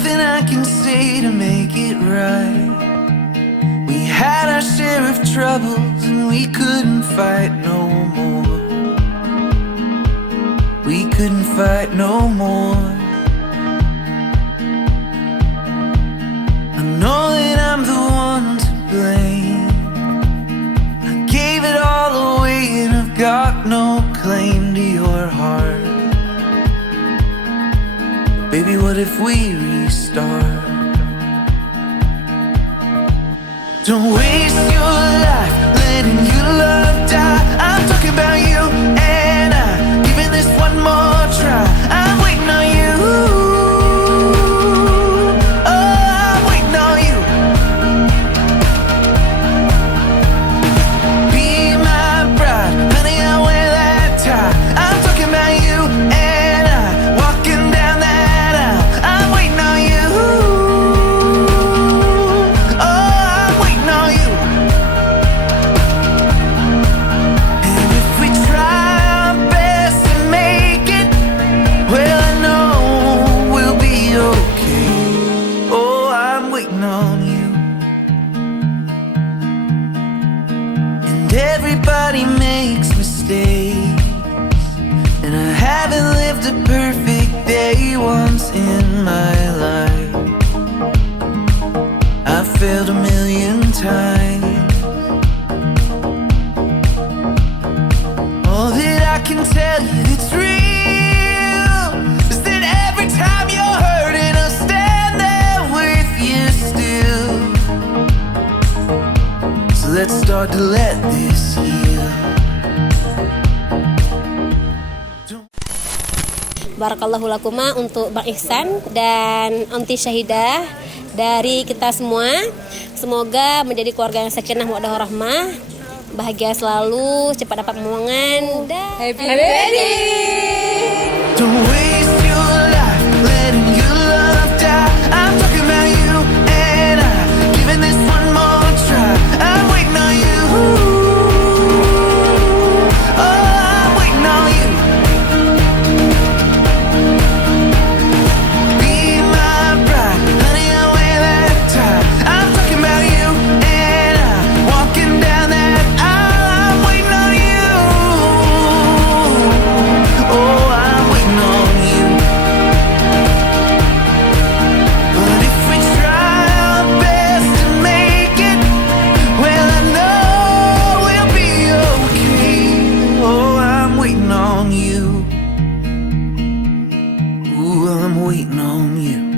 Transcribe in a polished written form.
nothing I can say to make it right. We had our share of troubles and we couldn't fight no more. We couldn't fight no more. I know that I'm the one to blame. I gave it all away and I've got no claim to your heart. Baby, what if we restart? Don't waste your life letting your love die. I'm talking about you and I, giving this one more try. I'm waiting on you. Oh, I'm waiting on you. Be my bride, honey, I'll wear that tie. I'm talking about you and I, walking down that aisle. I'm waiting on you. Oh, I'm waiting on you. And if we try our best to make it, well, I know we'll be okay. Oh, I'm waiting on you. And everybody makes mistakes, and I haven't lived a perfect day once in my life. I've failed a million times. All that I can tell you that's real is that every time you're hurting, I'll stand there with you still. So let's start to let this heal. Barakallahu lakuma untuk Bang Ikhsan dan Aunty Syahidah dari kita semua. Semoga menjadi keluarga yang sakinah mawaddah warahmah, bahagia selalu, cepat dapat momongan. Happy wedding. Don't waste your life letting your love die. I'm talking about you and I, giving this one more try. I'm waiting on you. Oh, I'm waiting on you. Be my bride, honey, I'll wear that tie. I'm talking about you and I, walking down that aisle. I'm waiting on you. Oh, I'm waiting on you. But if we try our best to make it, well, I know we'll be okay. Oh, I'm waiting on you. Ooh, I'm waiting on you.